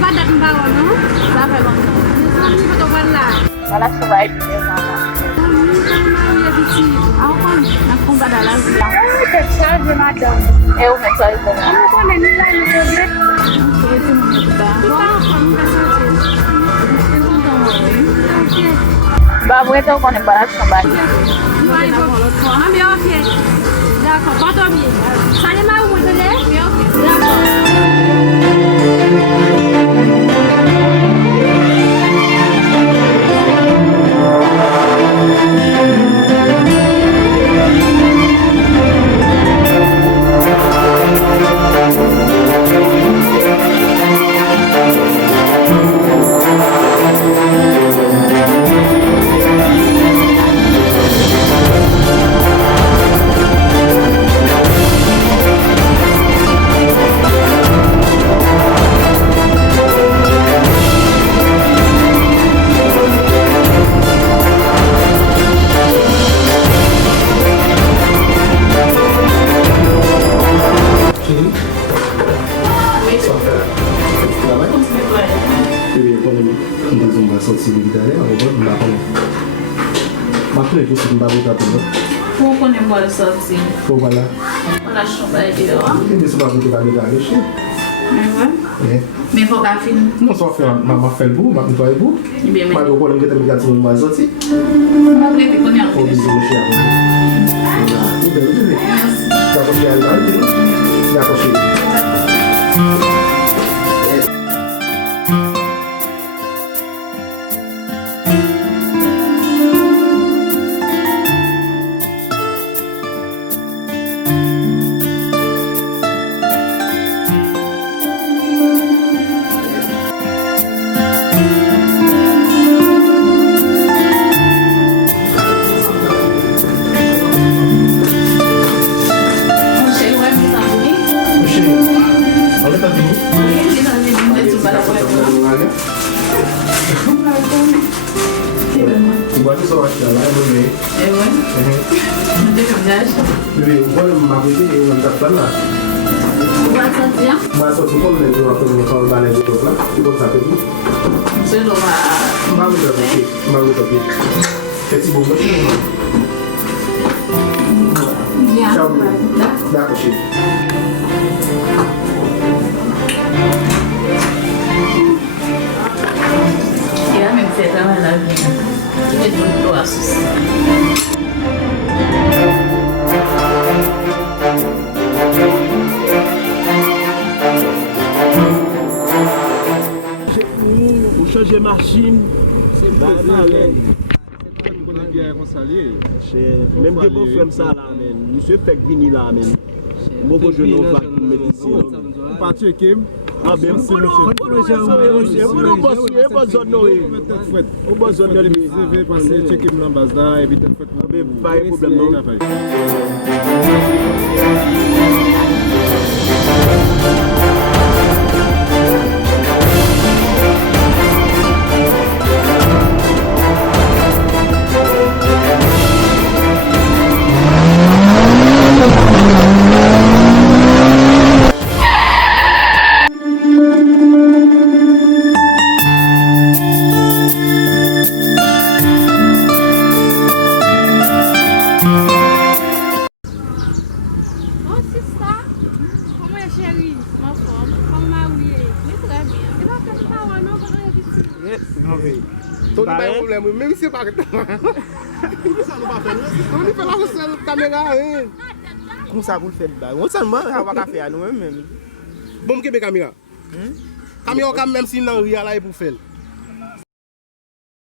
Ba đặt vào nó ra phải bằng nó như vậy đâu là Wala sa right here mama. áo con là không đã là gì Charge madam. Eu me sai ko. ano ko na nila ni Robert ito mo ba Babu ito ko ni barat sa bani. Kami okay. D'accord, pas toi bien. Ça les m'a où de l'air? D'accord. Pou konen mwa le sorti. Pou wala. Wala chomba e diyo. Mwen se pa mwen te gane gane che. Men pou ka fin. Mwen se fè ma fèl pou, ma mwen pou. Ibe men. Mwen yo konen gete mwen gati mwen mwa zoti. Mwen pou epi konen Pou anpil. bizo mwen che akon. Dako che al gane. Dako che. Buat so acha la bebe. Ewe. Mwen te kamdaj. Bebe, wala mwa kwete e wan taptan la. Mwen santi ya. Mwa so tu kon le do akon mwen kawal bane di tok la. Ti kon sape di. Mwen do ma. Mwa wè do pe. Mwa wè do pe. Keti bon mwen chine mwen. Ya. Ciao. Dako che. Ya men fè taman la vi. Mwen pou do asus. Ou changer machine, c'est pas mal. Même que pour faire ça là, monsieur fait venir là, même. Beaucoup de jeunes ont fait mettre ici. Parti Kim. Ah ben, c'est le bon zone, au bon zone de lui. Je vais passer checker mon base là et puis Pas de problème. Ton pas de problème, même si c'est pas que toi. On fait la seule caméra. Comme ça pour le faire. On seulement avoir qu'à faire nous-mêmes. Bon, que caméra. Caméra, même si non, rien là pour faire.